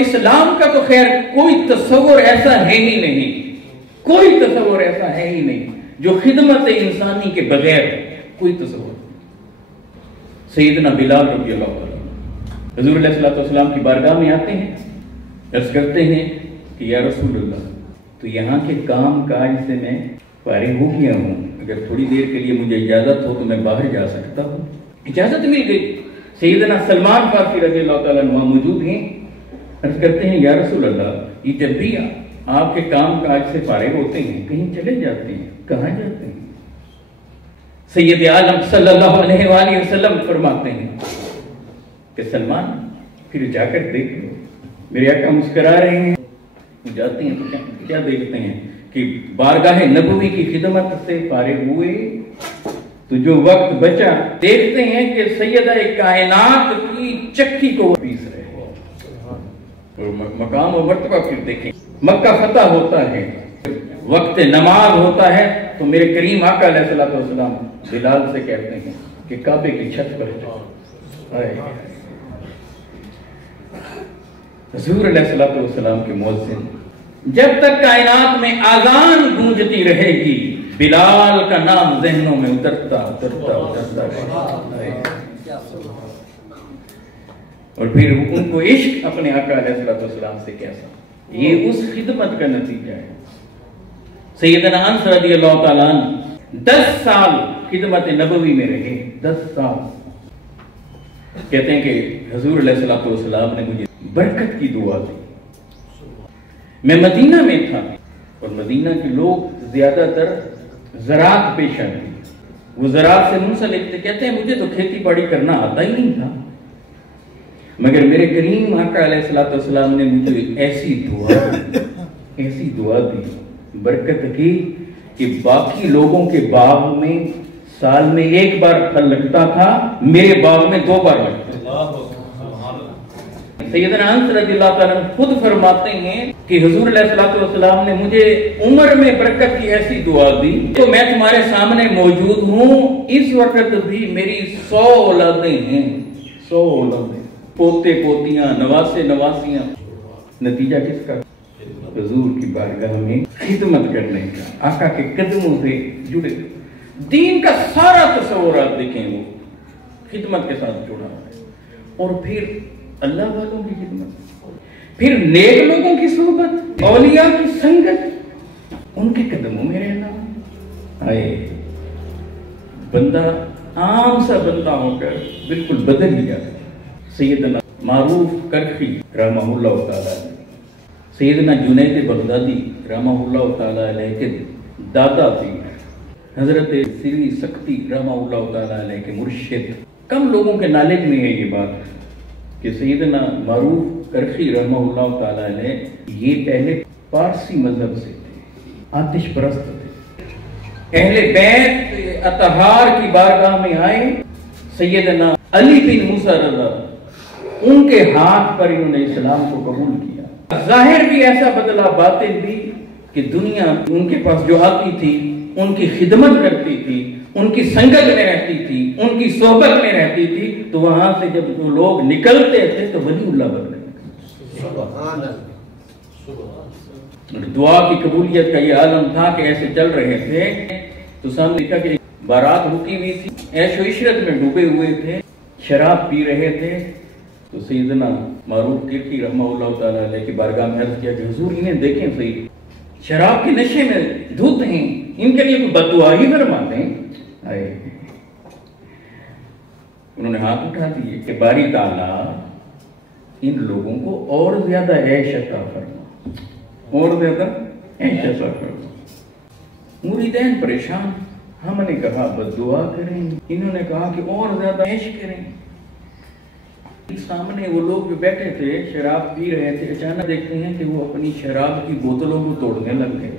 اسلام کا تو خیر کوئی تصور ایسا ہے ہی نہیں، کوئی تصور ایسا ہے ہی نہیں جو خدمت انسانی کے بغیر کوئی تصور نہیں۔ سیدنا بلال رضی اللہ عنہ حضور علیہ الصلوۃ والسلام کی بارگاہ میں آتے ہیں، عرض کرتے ہیں کہ یا رسول اللہ، تو یہاں کے کام کاج سے میں فارغ ہو گیا ہوں، اگر تھوڑی دیر کے لیے مجھے اجازت ہو تو میں باہر جا سکتا ہوں؟ اجازت مل گئی۔ سیدنا سلمان فارسی رضی اللہ تعالیٰ عنہ موجود ہیں، عرض کرتے ہیں یا رسول اللہ، یہ جب بھی آپ کے کام کاج سے فارغ ہوتے ہیں کہیں چلے جاتے ہیں، کہاں جاتے ہیں؟ سید عالم صلی اللہ علیہ وآلہ وسلم فرماتے ہیں کہ سلمان پھر جا کر دیکھ لو، میرے آقا مسکرا رہے ہیں، جاتے ہیں تو کیا دیکھتے ہیں کہ بارگاہ نبوی کی خدمت سے فارغ ہوئے تو جو وقت بچا دیکھتے ہیں کہ سیدہ کائنات کی چکی کو وہ پیس رہے ہیں، اور مقام و مرتبہ پھر دیکھیں، مکہ فتح ہوتا ہے، وقت نماز ہوتا ہے تو میرے کریم آقا علیہ الصلوۃ والسلام بلال سے کہتے ہیں کہ کعبے کی چھت پر جاؤ۔ حضور علیہ الصلوۃ والسلام کے مؤذن جب تک کائنات میں اذان گونجتی رہے گی بلال کا نام ذہنوں میں اترتا اور پھر ان کو عشق اپنے آقا علیہ الصلوۃ والسلام سے کیسا، یہ اس خدمت کا نتیجہ ہے۔ سیدنا انس رضی اللہ تعالیٰ عنہ 10 سال خدمت نبوی میں رہے، 10 سال۔ کہتے ہیں کہ حضور علیہ الصلوۃ والسلام نے مجھے برکت کی دعا دی۔ میں مدینہ میں تھا اور مدینہ کے لوگ زیادہ تر زراعت پیشہ تھے، وہ زراعت سے منسلک تھے۔ کہتے ہیں مجھے تو کھیتی باڑی کرنا آتا ہی نہیں تھا، مگر میرے کریم آقا علیہ الصلوۃ والسلام نے مجھے ایسی دعا دی، برکت کی کہ باقی لوگوں کے باغ میں سال میں 1 بار پھل لگتا تھا، میرے باغ میں 2 بار لگتا تھا۔ سیدنا انس رضی اللہ تعالیٰ عنہ خود فرماتے ہیں کہ حضور علیہ الصلوۃ والسلام نے مجھے عمر میں برکت کی ایسی دعا دی تو میں تمہارے سامنے موجود ہوں، اس وقت بھی میری 100 اولادیں ہیں، 100 اولادیں، پوتے پوتیاں، نواسے نواسیاں۔ نتیجہ کس کا؟ حضور کی بارگاہ میں خدمت کرنے کا، آقا کے قدموں سے جڑے۔ دین کا سارا تصور آپ دیکھیں وہ خدمت کے ساتھ جڑا ہے، اور پھر اللہ والوں کی خدمت، پھر نیک لوگوں کی صحبت، اولیاء کی سنگت، ان کے قدموں میں رہنا۔ آئے بندہ عام سا بندہ ہو کر بالکل بدل ہی جاتا ہے۔ سیدنا معروف کرخی رحمہ اللہ تعالیٰ، سیدنا جنید بغدادی رحمہ اللہ تعالیٰ علیہ کے دادا تھے، حضرت سری سختی رحمہ اللہ تعالیٰ علیہ کے مرشد۔ کم لوگوں کے نالج میں ہے یہ بات کہ سیدنا معروف کرخی رحمہ اللہ تعالیٰ علیہ یہ پہلے پارسی مذہب سے تھے، آتش پرست تھے، اہل بیت اطہار کی بارگاہ میں آئے، سیدنا علی بن موسیٰ رضا ان کے ہاتھ پر انہوں نے اسلام کو قبول کیا۔ ظاہر بھی ایسا بدلا، باطن بھی، کہ دنیا ان کے پاس جو آتی تھی ان کی خدمت کرتی تھی، ان کی سنگت میں رہتی تھی، ان کی صحبت میں رہتی تھی، تو وہاں سے جب وہ لوگ نکلتے تھے تو ولی اللہ بن گئے۔ دعا کی قبولیت کا یہ عالم تھا کہ ایسے چل رہے تھے تو سامنے لکھا کہ بارات رکی ہوئی تھی، عیش و عشرت میں ڈوبے ہوئے تھے، شراب پی رہے تھے، تو سیدنا معروف کرخی رحمہ اللہ تعالیٰ علیہ کی بارگاہ میں عرض کیا کہ حضور انہیں دیکھیں صحیح، شراب کے نشے میں دھت ہیں، ان کے لیے کوئی بد دعا ہی فرماتے ہیں۔ انہوں نے ہاتھ اٹھا دیے کہ باری تعالیٰ ان لوگوں کو اور زیادہ عیش عطا فرما، اور زیادہ عیش عطا فرما۔ مریدین پریشان، ہم نے کہا بد دعا کریں، انہوں نے کہا کہ اور زیادہ عیش کریں۔ سامنے وہ لوگ جو بیٹھے تھے شراب پی رہے تھے، اچانک دیکھتے ہیں کہ وہ اپنی شراب کی بوتلوں کو توڑنے لگ گئے،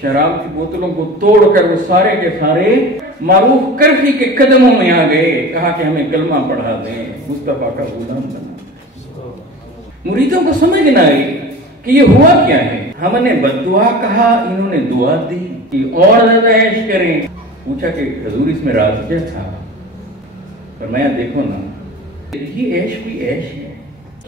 شراب کی بوتلوں کو توڑ کر وہ سارے کے سارے معروف کرخی کے قدموں میں آ گئے، کہا کہ ہمیں کلمہ پڑھا دیں، مصطفیٰ کا غلام بنا۔ مریدوں کو سمجھ نہ آئی کہ یہ ہوا کیا ہے، ہم نے بد دعا کہا، انہوں نے دعا دی کہ اور زیادہ عیش کریں۔ پوچھا کہ حضور اس میں راز کیا تھا؟ فرمایا دیکھو نا، یہ عیش بھی عیش ہے،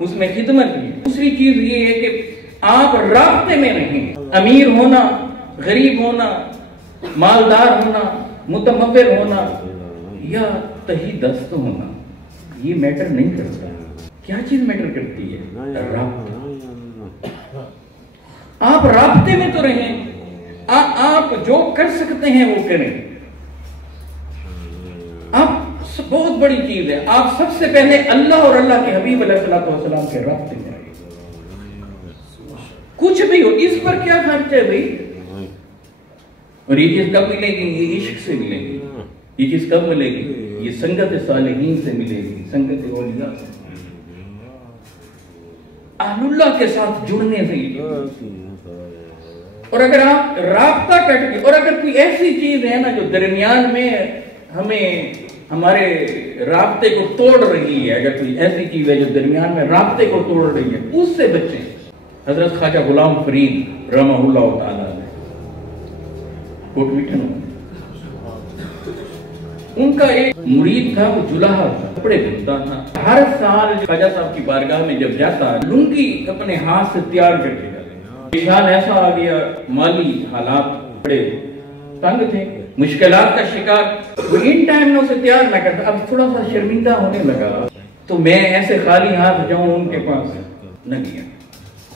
اس میں خدمت بھی. دوسری چیز یہ ہے کہ آپ رابطے میں رہیں. امیر ہونا، غریب ہونا، مالدار ہونا، متمول ہونا یا تہی دست ہونا یہ میٹر نہیں کرتا. کیا چیز میٹر کرتی ہے؟ رابطہ. آپ رابطے میں تو رہیں. آپ جو کر سکتے ہیں وہ کریں. آپ بہت بڑی چیز ہے. آپ سب سے پہلے اللہ اور اللہ کے حبیب علیہ الصلوۃ والسلام کے رابطے میں رہیں. کچھ بھی ہو اس پر کیا خرچ ہے بھائی؟ اور یہ چیز کب ملے گی؟ یہ عشق سے ملے گی. یہ چیز کب ملے گی؟ یہ سنگت صالحین سے ملے گی، سنگت اولیاء سے، اہل اللہ کے ساتھ جڑنے سے. اور اگر آپ رابطہ کٹ گئے، اور اگر کوئی ایسی چیز ہے نا جو درمیان میں ہمیں ہمارے رابطے کو توڑ رہی ہے، اگر کوئی ایسی چیز ہے جو درمیان میں رابطے کو توڑ رہی ہے، اس سے بچیں. حضرت خواجہ غلام فرید رحمہ اللہ تعالی کوٹ میٹھن، ان کا ایک مرید تھا، وہ جلاحہ تھا، کپڑے بنتا تھا. ہر سال خواجہ صاحب کی بارگاہ میں جب جاتا لنگی اپنے ہاتھ سے تیار کر کے جاتا. سال ایسا آ گیا، مالی حالات بڑے تنگ تھے، مشکلات کا شکار. وہ ان ٹائم میں اسے تیار نہ کرتا. اب تھوڑا سا شرمندہ ہونے لگا تو میں ایسے خالی ہاتھ جاؤں ان کے پاس نہ گیا.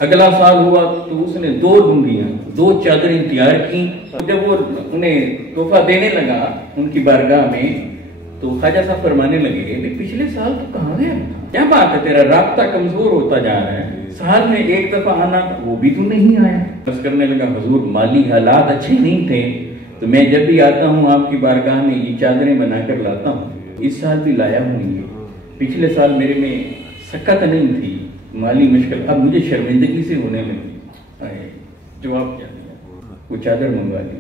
اگلا سال ہوا تو اس نے 2 لنگیاں 2 چادریں تیار کی. جب وہ انہیں تحفہ دینے لگا ان کی بارگاہ میں تو خواجہ صاحب فرمانے لگے پچھلے سال تو کہاں گیا؟ کیا بات ہے، تیرا رابطہ کمزور ہوتا جا رہا ہے. سال میں ایک دفعہ آنا وہ بھی تو نہیں آیا. بس کرنے لگا حضور مالی حالات اچھے نہیں تھے تو میں جب بھی آتا ہوں آپ کی بارگاہ میں یہ چادریں بنا کر لاتا ہوں. اس سال بھی لایا ہوں یہ. پچھلے سال میرے میں سکت نہیں تھی، مالی مشکل، اب مجھے شرمندگی سے ہونے لگی. جواب کیا دیا؟ وہ چادر منگوا دی.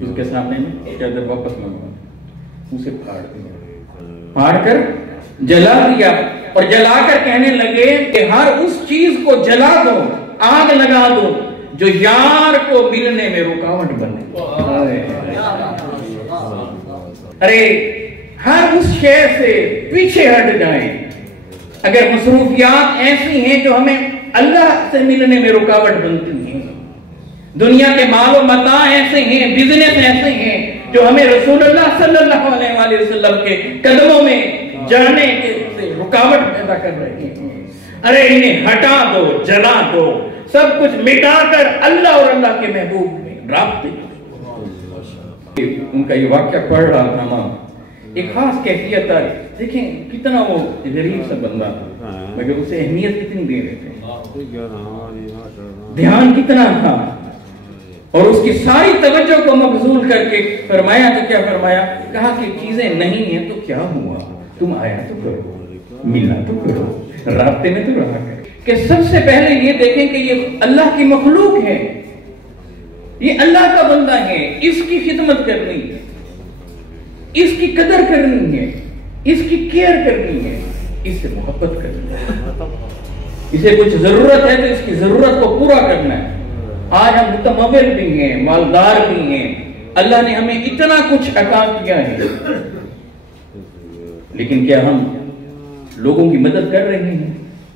اس کے سامنے میں چادر واپس منگوا دی، اسے پھاڑ دیا، پھاڑ کر جلا دیا. اور جلا کر کہنے لگے کہ ہر اس چیز کو جلا دو، آگ لگا دو جو یار کو ملنے میں رکاوٹ بنے. ارے ہر اس شے سے پیچھے ہٹ جائیں. اگر مصروفیات ایسی ہیں جو ہمیں اللہ سے ملنے میں رکاوٹ بنتی ہیں، دنیا کے مال و متاع ایسے ہیں، بزنس ایسے ہیں جو ہمیں رسول اللہ صلی اللہ علیہ وسلم کے قدموں میں جانے کے رکاوٹ پیدا کر رہے ہیں، ارے انہیں ہٹا دو، جلا دو، سب کچھ مٹا کر اللہ اور اللہ کے محبوب میں رابطے. ان کا یہ واقعہ پڑھ رہا تھا ماں، ایک خاص کیفیت آئی. دیکھیں کتنا وہ غریب سا بندہ تھا مگر اسے اہمیت کتنی دے رہے تھے، دھیان کتنا تھا، اور اس کی ساری توجہ کو مبذول کر کے فرمایا تو کیا فرمایا؟ کہا کہ چیزیں نہیں ہیں تو کیا ہوا، تم آیا تو کرو، ملنا تو کرو، رابطے میں تو رہا کرو. کہ سب سے پہلے یہ دیکھیں کہ یہ اللہ کی مخلوق ہے، یہ اللہ کا بندہ ہے، اس کی خدمت کرنی ہے، اس کی قدر کرنی ہے، اس کی کیئر کرنی ہے، اس سے محبت کرنی ہے. اسے کچھ ضرورت ہے تو اس کی ضرورت کو پورا کرنا ہے. آج ہم متمول بھی ہیں، مالدار بھی ہیں، اللہ نے ہمیں اتنا کچھ عطا کیا ہے، لیکن کیا ہم لوگوں کی مدد کر رہے ہیں؟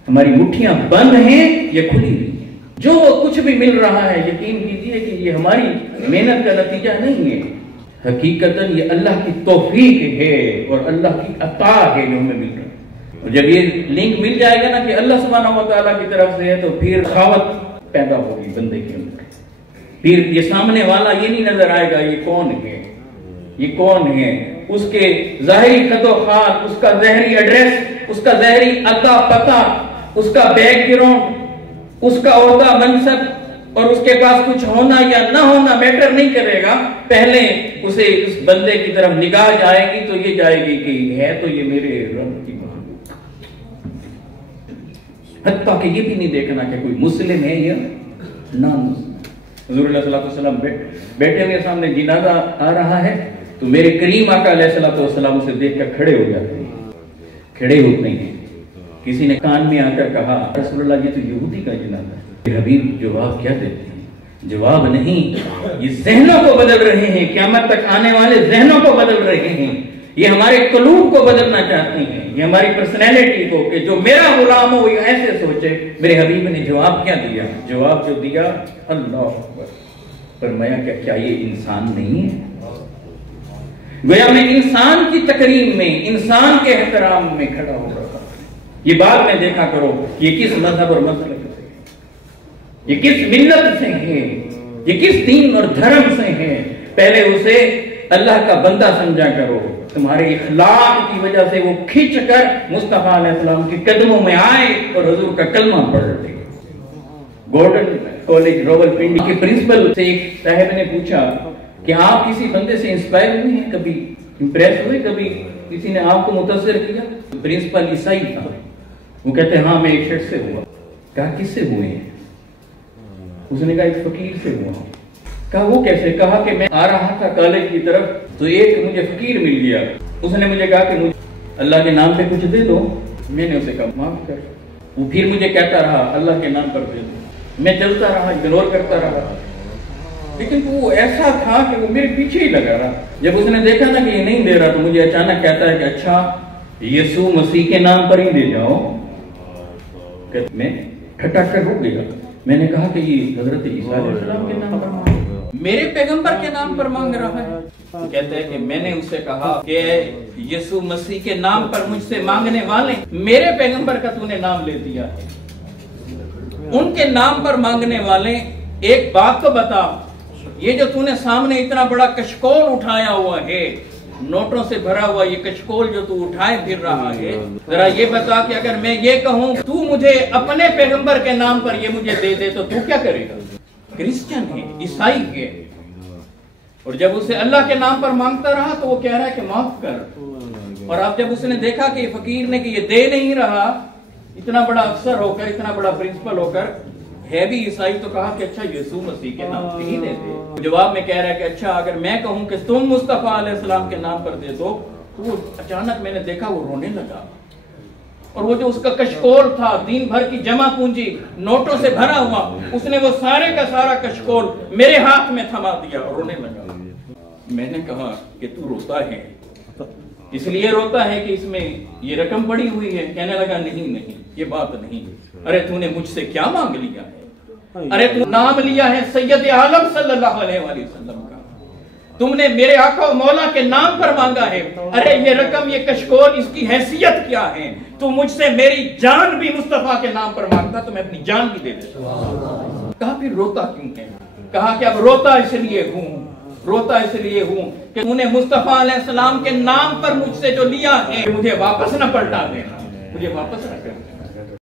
ہماری مٹھیاں بند ہیں یا کھلی ہوئی ہیں؟ جو کچھ بھی مل رہا ہے یقین کیجیے کہ یہ ہماری محنت کا نتیجہ نہیں ہے، حقیقتاً یہ اللہ کی توفیق ہے اور اللہ کی عطا ہے جو ہمیں مل رہا ہے. اور جب یہ لنک مل جائے گا نا کہ اللہ سبحانہ و تعالیٰ کی طرف سے ہے تو پھر خاوت پیدا ہوگی بندے کے اندر. پھر یہ سامنے والا یہ نہیں نظر آئے گا یہ کون ہے، یہ کون ہے. اس کے ظاہری خط و خط، اس کا ظاہری ایڈریس، اس کا ظاہری اتا پتہ، اس کا بیک گراؤنڈ، اس کا عہدہ منصب اور اس کے پاس کچھ ہونا یا نہ ہونا میٹر نہیں کرے گا. پہلے اسے اس بندے کی طرف نگاہ جائے گی تو یہ جائے گی کہ ہے تو یہ میرے رب کی مخلوق. حتیٰ کہ یہ بھی نہیں دیکھنا کہ کوئی مسلم ہے یا نان مسلم. حضور علیہ الصلوۃ والسلام بیٹھے ہوئے سامنے جنازہ آ رہا ہے تو میرے کریم آقا علیہ الصلوۃ والسلام اسے دیکھ کر کھڑے ہو جاتے ہیں، کھڑے ہوتے ہیں. کسی نے کان میں آ کر کہا رسول اللہ یہ تو یہودی کا جنازہ ہے. حبیب جواب کیا دیتے ہیں؟ جواب نہیں، یہ ذہنوں کو بدل رہے ہیں، قیامت تک آنے والے ذہنوں کو بدل رہے ہیں. یہ ہمارے قلوب کو بدلنا چاہتی ہیں، یہ ہماری پرسنالٹی کو، کہ جو میرا غلام ہو وہ ایسے سوچے۔ میرے حبیب نے جواب کیا دیا؟ جواب جو دیا، اللہ اکبر، فرمایا کہ کیا یہ انسان نہیں ہے؟ گویا میں انسان کی تکریم میں، انسان کے احترام میں کھڑا ہو رہا ہوں۔ یہ بات میں دیکھا کرو یہ کس مذہب اور مسلک سے ہے، یہ کس ملت سے ہے، یہ کس دین اور دھرم سے ہے۔ پہلے اسے اللہ کا بندہ سمجھا کرو، تمہارے اخلاق کی وجہ سے وہ کھینچ کر مصطفیٰ علیہ السلام کے قدموں میں آئے اور حضور کا کلمہ پڑھ لے۔ گورڈن کالج راولپنڈی کے پرنسپل سے ایک صاحب نے پوچھا کہ آپ کسی بندے سے انسپائر ہوئے ہیں، کبھی امپریس ہوئے، کبھی کسی نے آپ کو متاثر کیا؟ پرنسپل عیسائی تھا، وہ کہتے ہیں ہاں میں ایک شخص سے ہوا۔ کہا کس سے ہوئے ہیں؟ اس نے کہا ایک فقیر سے ہوا۔ کہا وہ کیسے؟ کہا کہ میں آ رہا تھا کالج کی طرف تو ایک مجھے فقیر مل گیا، اس نے مجھے کہا کہ مجھے اللہ کے نام پہ کچھ دے دو۔ میں نے اسے کہا معاف کر۔ وہ پھر مجھے کہتا رہا اللہ کے نام پر دے دو۔ میں چلتا رہا، اگنور کرتا رہا، لیکن وہ ایسا تھا کہ وہ میرے پیچھے ہی لگا رہا۔ جب اس نے دیکھا نا کہ یہ نہیں دے رہا تو مجھے اچانک کہتا ہے کہ اچھا یسوع مسیح کے نام پر ہی دے جاؤ۔ میں کھٹا کر ہو گیا۔ میں نے کہا کہ یہ حضرت عیسیٰ علیہ السلام کے نام پر مانگ، میرے پیغمبر کے نام پر مانگ رہا ہے۔ کہتے ہیں کہ میں نے اس سے کہا کہ یسوع مسیح کے نام پر مجھ سے مانگنے والے میرے پیغمبر کا تو نے نام لے دیا ہے، ان کے نام پر مانگنے والے ایک بات تو بتا، یہ جو تو نے سامنے اتنا بڑا کشکول اٹھایا ہوا ہے، نوٹوں سے بھرا ہوا یہ کشکول جو تو اٹھائے پھر رہا ہے، ذرا یہ بتا کہ اگر میں یہ کہوں تو مجھے اپنے پیغمبر کے نام پر یہ مجھے دے دے تو کیا کرے گا؟ کرسچن ہے، عیسائی ہے، اور جب اسے اللہ کے نام پر مانگتا رہا تو وہ کہہ رہا ہے کہ معاف کر۔ اور اب جب اس نے دیکھا کہ فقیر نے کہ یہ دے نہیں رہا، اتنا بڑا افسر ہو کر، اتنا بڑا پرنسپل ہو کر، ہے بھی عیسائی، تو کہا کہ اچھا یسوع مسیح کے نام پہ ہی دے دے۔ جواب میں کہہ رہا ہے کہ اچھا اگر میں کہوں کہ تم مصطفیٰ علیہ السلام کے نام پر دے دو، تو وہ اچانک میں نے دیکھا وہ رونے لگا، اور وہ جو اس کا کشکول تھا دین بھر کی جمع پونجی نوٹوں سے بھرا ہوا، اس نے وہ سارے کا سارا کشکول میرے ہاتھ میں تھما دیا اور رونے لگا۔ میں نے کہا کہ تو روتا ہے، اس لیے روتا ہے کہ اس میں یہ رقم پڑی ہوئی ہے؟ کہنے لگا نہیں یہ بات نہیں، ارے تو نے مجھ سے کیا مانگ لیا ہے؟ ارے تو نام لیا ہے سید عالم صلی اللہ علیہ وسلم کا، تم نے میرے آقا و مولا کے نام پر مانگا ہے، ارے یہ رقم یہ کشکول اس کی حیثیت کیا ہے؟ تو مجھ سے میری جان بھی مصطفیٰ کے نام پر مانگتا تو میں اپنی جان بھی دے دیتا۔ کہا پھر روتا کیوں ہے؟ کہا کہ اب روتا اس لیے ہوں کہ تو نے مصطفیٰ علیہ السلام کے نام پر مجھ سے جو لیا ہے مجھے واپس نہ پلٹا دینا، مجھے واپس نہ کرنا۔